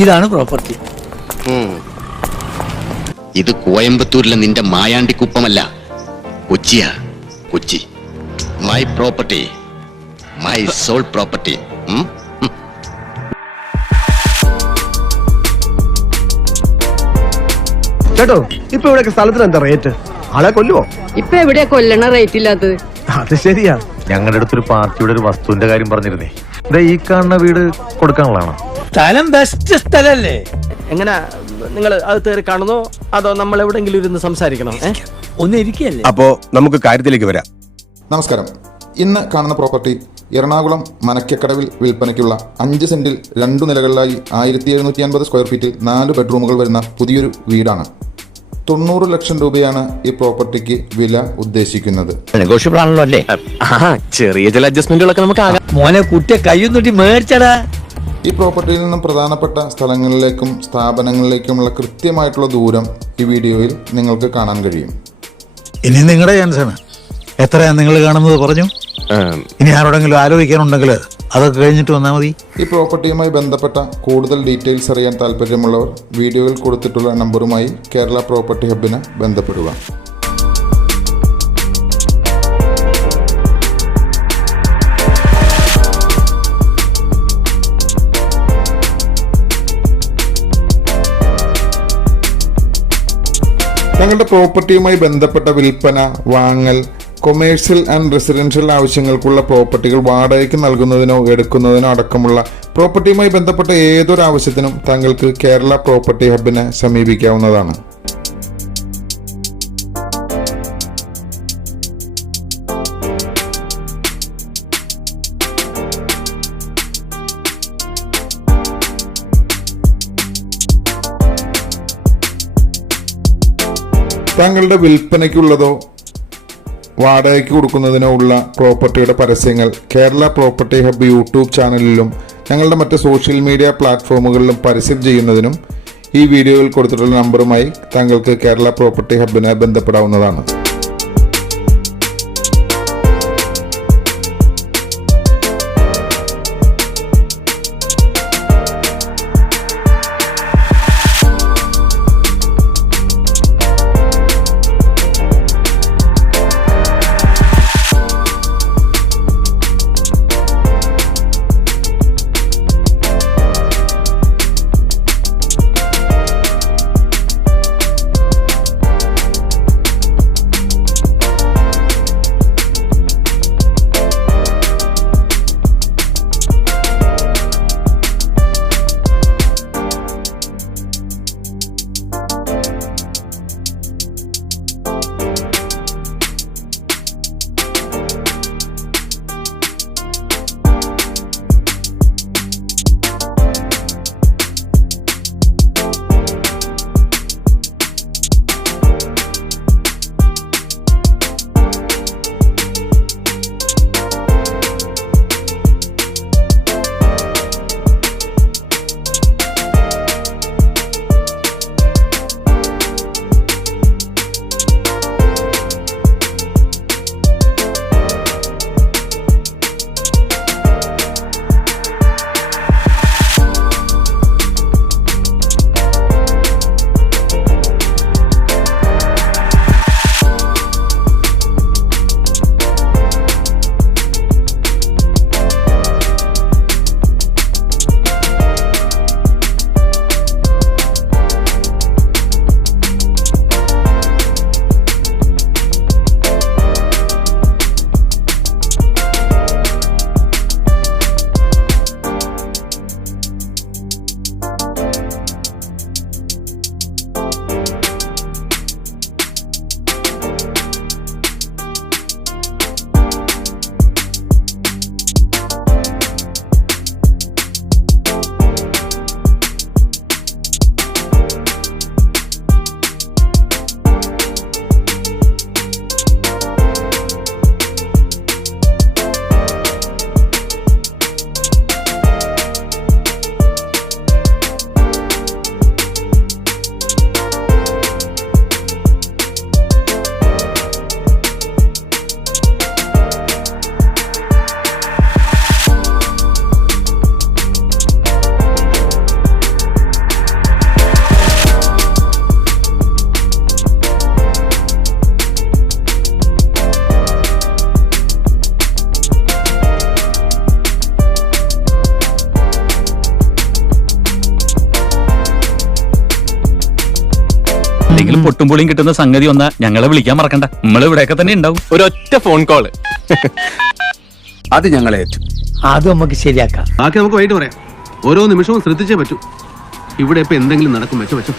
ഇതാണ് പ്രോപ്പർട്ടി. ഇത് കോയമ്പത്തൂരിലെ നിന്റെ മായാണ്ടിക്കുപ്പമല്ല, കൊച്ചിയാ, Kochi. My property, my soul property. ചേട്ടോ, ഇപ്പൊ ഇവിടെ സ്ഥലത്തിന് എന്താ റേറ്റ്? ആളെ കൊല്ലുവോ? ഇപ്പൊ എവിടെയാ കൊല്ലണ റേറ്റ് ഇല്ലാത്തത്? അത് ശരിയാ. ഞങ്ങളുടെ അടുത്തൊരു പാർട്ടിയുടെ ഒരു വസ്തുവിന്റെ കാര്യം പറഞ്ഞിരുന്നേ. ഈ കാണുന്ന വീട് കൊടുക്കാനുള്ളതാണോ? സ്ഥലം ബെസ്റ്റ് സ്ഥലല്ലേ? എങ്ങനെ നിങ്ങൾ അത് കയറി കാണുന്നോ അതോ നമ്മൾ എവിടെങ്കിലും ഇരുന്ന് സംസാരിക്കണോ? ഒന്ന് ഇരിക്കല്ലേ. അപ്പോ നമുക്ക് കാര്യത്തിലേക്ക് വരാം. നമസ്കാരം. ഇന്ന് കാണുന്ന പ്രോപ്പർട്ടി എറണാകുളം മനക്കക്കടവിൽ വിൽപ്പനയ്ക്കുള്ള 5 സെന്റിൽ 2 നിലകളിലായി 1750 സ്ക്വയർ ഫീറ്റിൽ 4 ബെഡ്റൂമുകൾ വരുന്ന പുതിയൊരു വീടാണ്. 90 ലക്ഷം രൂപയാണ് ഈ പ്രോപ്പർട്ടിക്ക് വില ഉദ്ദേശിക്കുന്നത്. നെഗോഷ്യബിൾ ആണല്ലോ അല്ലേ? ചെറിയ ചില അഡ്ജസ്റ്റ്മെന്റുകളൊക്കെ നമുക്ക് ആകാം. മോനെ കുട്ടിയെ കയ്യൊന്നുട്ടി മേടിച്ചടാ. ഈ പ്രോപ്പർട്ടിയിൽ നിന്നും പ്രധാനപ്പെട്ട സ്ഥലങ്ങളിലേക്കും സ്ഥാപനങ്ങളിലേക്കുമുള്ള കൃത്യമായിട്ടുള്ള ദൂരം ഈ വീഡിയോയിൽ നിങ്ങൾക്ക് കാണാൻ കഴിയും. ഇനി നിങ്ങളുടെ ചാൻസാണ്. എത്രയാ നിങ്ങൾ കാണുന്നത് പറഞ്ഞു. ഇനി ആരോടെങ്കിലും ആലോചിക്കാനുണ്ടെങ്കിൽ അതൊക്കെ കഴിഞ്ഞിട്ട് വന്നാൽ മതി. ഈ പ്രോപ്പർട്ടിയുമായി ബന്ധപ്പെട്ട കൂടുതൽ ഡീറ്റെയിൽസ് അറിയാൻ താല്പര്യമുള്ളവർ വീഡിയോയിൽ കൊടുത്തിട്ടുള്ള നമ്പറുമായി കേരള പ്രോപ്പർട്ടി ഹബിനെ ബന്ധപ്പെടുക. ഞങ്ങളുടെ പ്രോപ്പർട്ടിയുമായി ബന്ധപ്പെട്ട വിൽപ്പന, വാങ്ങൽ, കൊമേഴ്സ്യൽ ആൻഡ് റെസിഡൻഷ്യൽ ആവശ്യങ്ങൾക്കുള്ള പ്രോപ്പർട്ടികൾ വാടകയ്ക്ക് നൽകുന്നതിനോ എടുക്കുന്നതിനോ അടക്കമുള്ള പ്രോപ്പർട്ടിയുമായി ബന്ധപ്പെട്ട ഏതൊരു ആവശ്യത്തിനും താങ്കൾക്ക് കേരള പ്രോപ്പർട്ടി ഹബിനെ സമീപിക്കാവുന്നതാണ്. താങ്കളുടെ വിൽപ്പനയ്ക്കുള്ളതോ വാടകയ്ക്ക് കൊടുക്കുന്നതിനോ ഉള്ള പ്രോപ്പർട്ടിയുടെ പരസ്യങ്ങൾ കേരള പ്രോപ്പർട്ടി ഹബ് യൂട്യൂബ് ചാനലിലും ഞങ്ങളുടെ മറ്റ് സോഷ്യൽ മീഡിയ പ്ലാറ്റ്ഫോമുകളിലും പരസ്യം ചെയ്യുന്നതിനും ഈ വീഡിയോയിൽ കൊടുത്തിട്ടുള്ള നമ്പറുമായി താങ്കൾക്ക് കേരള പ്രോപ്പർട്ടി ഹബിനെ ബന്ധപ്പെടാവുന്നതാണ്. എന്തെങ്കിലും പൊട്ടും പൊളിയും കിട്ടുന്ന സംഗതി വന്നാ ഞങ്ങളെ വിളിക്കാൻ മറക്കണ്ട. നമ്മൾ ഇവിടെയൊക്കെ തന്നെ ഉണ്ടാവും. ഒരൊറ്റ ഫോൺ കോള് അത് ഞങ്ങളെ ഏറ്റു. അത് നമുക്ക് ശരിയാക്കാം. ബാക്കി നമുക്ക് വൈകിട്ട് പറയാം. ഓരോ നിമിഷവും ശ്രദ്ധിച്ചേ പറ്റൂ. ഇവിടെ ഇപ്പൊ എന്തെങ്കിലും നടക്കും. വെച്ചോ